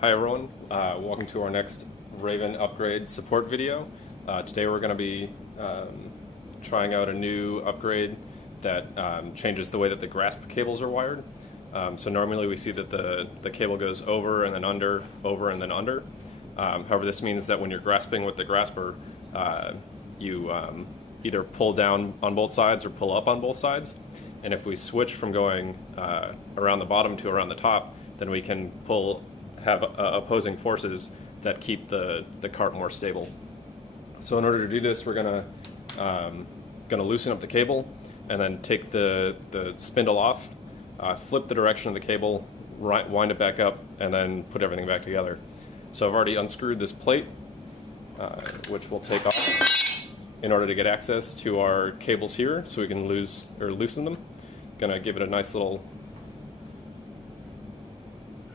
Hi everyone, welcome to our next Raven upgrade support video. Today we're going to be trying out a new upgrade that changes the way that the grasp cables are wired. So normally we see that the cable goes over and then under, over and then under. However, this means that when you're grasping with the grasper, you either pull down on both sides or pull up on both sides. And if we switch from going around the bottom to around the top, then we can have opposing forces that keep the cart more stable. So in order to do this, we're gonna loosen up the cable and then take the spindle off, flip the direction of the cable, wind it back up, and then put everything back together. So I've already unscrewed this plate, which we'll take off in order to get access to our cables here, so we can loosen them. Gonna give it a nice little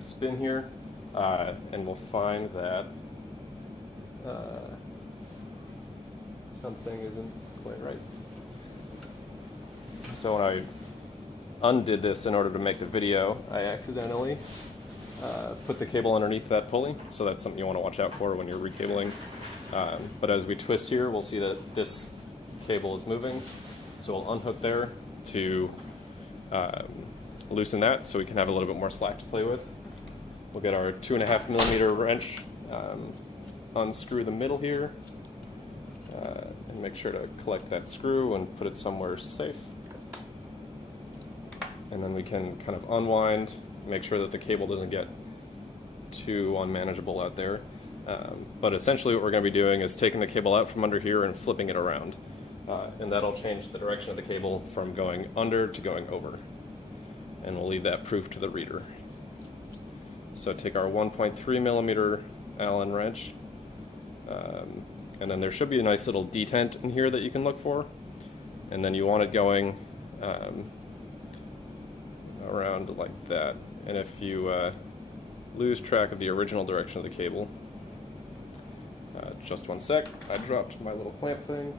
spin here. And we'll find that something isn't quite right. So when I undid this in order to make the video, I accidentally put the cable underneath that pulley, so that's something you want to watch out for when you're recabling. But as we twist here, we'll see that this cable is moving, so we'll unhook there to loosen that so we can have a little bit more slack to play with. We'll get our 2.5mm wrench, unscrew the middle here, and make sure to collect that screw and put it somewhere safe. And then we can kind of unwind, make sure that the cable doesn't get too unmanageable out there. But essentially what we're going to be doing is taking the cable out from under here and flipping it around. And that'll change the direction of the cable from going under to going over. And we'll leave that proof to the reader. So take our 1.3mm Allen wrench, and then there should be a nice little detent in here that you can look for, and then you want it going around like that. And if you lose track of the original direction of the cable, just one sec, I dropped my little clamp thing.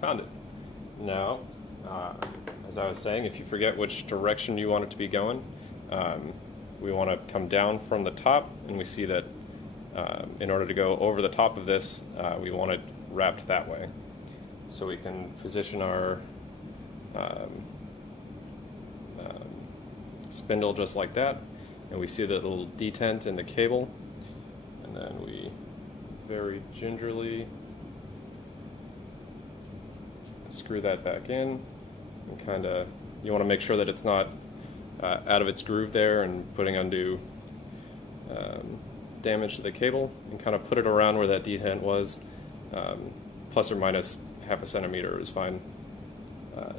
Found it. Now, as I was saying, if you forget which direction you want it to be going, we want to come down from the top, and we see that in order to go over the top of this, we want it wrapped that way. So we can position our spindle just like that, and we see the little detent in the cable, and then we very gingerly screw that back in, and kind of, you want to make sure that it's not out of its groove there and putting undue damage to the cable, and kind of put it around where that detent was. Plus or minus half a centimeter is fine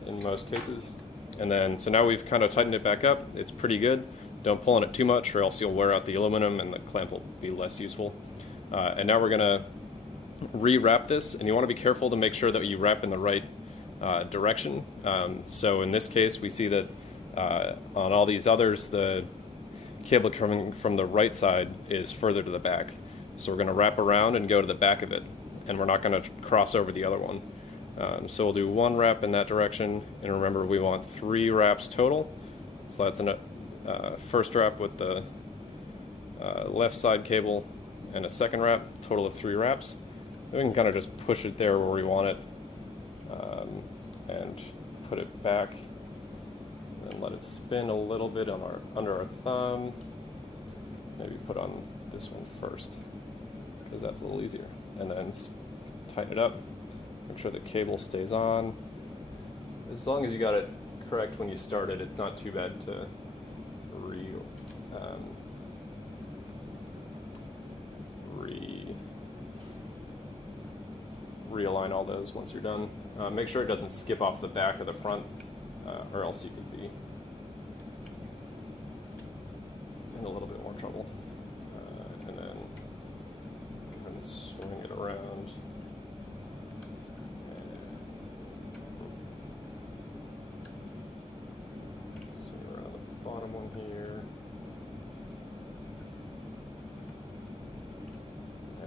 in most cases. And then, so now we've kind of tightened it back up. It's pretty good. Don't pull on it too much or else you'll wear out the aluminum and the clamp will be less useful. And now we're going to re-wrap this, and you want to be careful to make sure that you wrap in the right direction. So in this case, we see that on all these others, the cable coming from the right side is further to the back. So we're going to wrap around and go to the back of it, and we're not going to cross over the other one. So we'll do one wrap in that direction, and remember we want 3 wraps total. So that's a first wrap with the left side cable and a second wrap, total of 3 wraps. Then we can kind of just push it there where we want it, and put it back, and let it spin a little bit on under our thumb. Maybe put on this one first, because that's a little easier. And then tighten it up, make sure the cable stays on. As long as you got it correct when you start it, it's not too bad to realign all those once you're done. Make sure it doesn't skip off the back or the front, or else you could be in a little bit more trouble. And then swing it around. So around the bottom one here.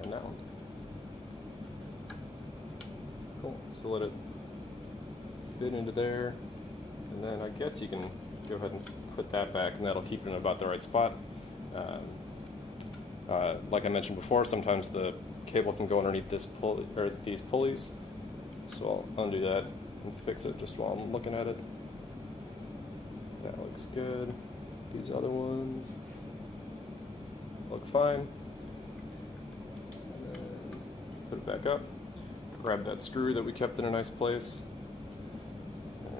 And that one. So let it fit into there, and then I guess you can go ahead and put that back, and that'll keep it in about the right spot. Like I mentioned before, sometimes the cable can go underneath this pulley, or these pulleys, so I'll undo that and fix it just while I'm looking at it. That looks good. These other ones look fine. And then put it back up. Grab that screw that we kept in a nice place,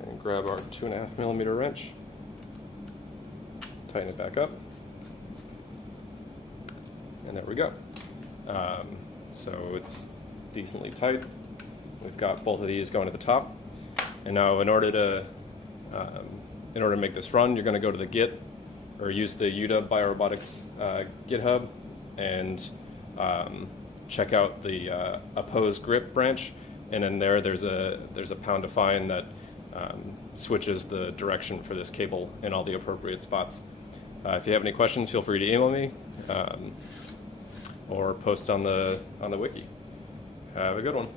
and grab our 2.5mm wrench. Tighten it back up. And there we go. So it's decently tight. We've got both of these going to the top. And now in order to make this run, you're going to go to the Git, or use the UW-BRL GitHub, and check out the oppose grip branch. And in there's a pound define that switches the direction for this cable in all the appropriate spots. If you have any questions, feel free to email me. Or post on the wiki. Have a good one.